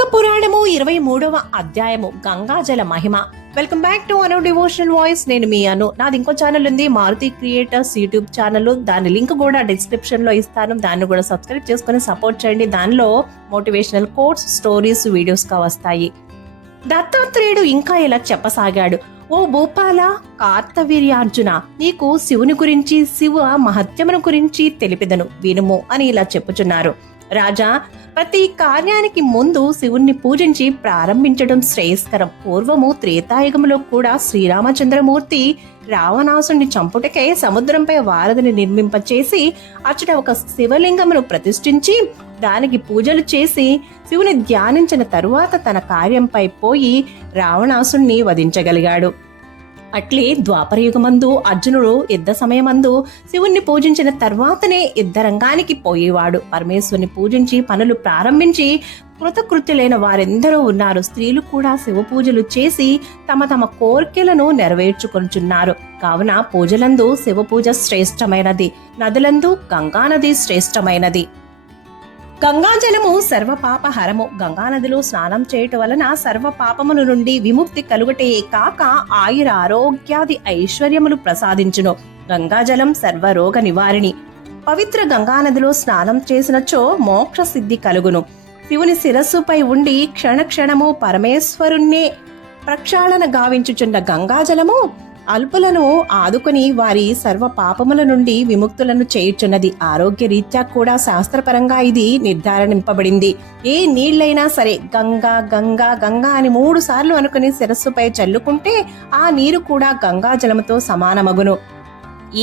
మాఘపురాణము 23వ అధ్యాయము గంగాజల మహిమ. Welcome back to Anu devotional voice. నేను మీ అను. నాది ఇంకో ఛానల్ ఉంది, మారుతి క్రియేటర్స్ యూట్యూబ్ ఛానల్. దాని లింక్ కూడా డిస్క్రిప్షన్ లో ఇస్తాను. దాన్ని కూడా సబ్స్క్రైబ్ చేసుకుని సపోర్ట్ చేయండి. దానిలో మోటివేషనల్ కోట్స్, స్టోరీస్, వీడియోస్ గా వస్తాయి. దత్తాత్రేయుడు ఇంకా ఇలా చెప్పసాగాడు. ఓ భూపాల, కార్తవీర్యార్జున, నీకు శివుని గురించి, శివ మహత్యమును గురించి తెలిపిదను, వినుము అని ఇలా చెప్పుచున్నారు. రాజా, ప్రతి కార్యానికి ముందు శివుణ్ణి పూజించి ప్రారంభించడం శ్రేయస్కరం. పూర్వము త్రేతాయుగంలో కూడా శ్రీరామచంద్రమూర్తి రావణాసుని చంపుటకై సముద్రంపై వారధిని నిర్మింపచేసి అచ్చట ఒక శివలింగమును ప్రతిష్ఠించి దానికి పూజలు చేసి శివుని ధ్యానించిన తరువాత తన కార్యంపై పోయి రావణాసుని వధించగలిగాడు. అట్లే ద్వాపరయుగమందు అర్జునుడు యుద్ధ సమయమందు శివుణ్ణి పూజించిన తర్వాతనే యుద్ధరంగానికి పోయేవాడు. పరమేశ్వరుని పూజించి పనులు ప్రారంభించి కృతకృత్యులైన వారెందరో ఉన్నారు. స్త్రీలు కూడా శివ పూజలు చేసి తమ తమ కోర్కెలను నెరవేర్చుకొనుచున్నారు. కావున పూజలందు శివ పూజ శ్రేష్టమైనది, నదులందు గంగానది శ్రేష్టమైనది. గంగాజలము సర్వపాపహరము. గంగానదిలో స్నానం చేయటం వలన సర్వ పాపముల నుండి విముక్తి కలుగటే కాక ఆయుర ఆరోగ్యాది ఐశ్వర్యములు ప్రసాదించును. గంగాజలం సర్వరోగ నివారిణి. పవిత్ర గంగానదిలో స్నానం చేసినచో మోక్ష సిద్ధి కలుగును. శివుని శిరస్సుపై ఉండి క్షణక్షణము పరమేశ్వరుణ్ణే ప్రక్షాళన గావించుచున్న గంగాజలము అల్పులను ఆదుకొని వారి సర్వ పాపముల నుండి విముక్తులను చేయుచున్నది. ఆరోగ్య రీత్యా కూడా శాస్త్రపరంగా ఇది నిర్ధారణింపబడింది. ఏ నీళ్లైనా సరే గంగా గంగా గంగా అని 3 సార్లు అనుకుని శిరస్సుపై చల్లుకుంటే ఆ నీరు కూడా గంగా జలముతో సమానమగును.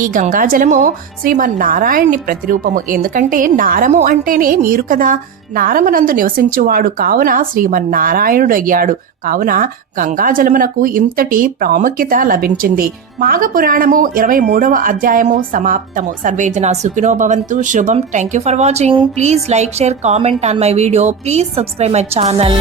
ఈ గంగాజలము శ్రీమన్నారాయణ్ణి ప్రతిరూపము. ఎందుకంటే నారము అంటేనే నీరు కదా. నారమునందు నివసించువాడు కావున శ్రీమన్నారాయణుడు అయ్యాడు. కావున గంగాజలమునకు ఇంతటి ప్రాముఖ్యత లభించింది. మాఘపురాణము 23వ అధ్యాయము సమాప్తము. సర్వేజన సుఖినో భవంతు. శుభం. Thank you for watching. Please like, share, comment on my video. Please subscribe my channel.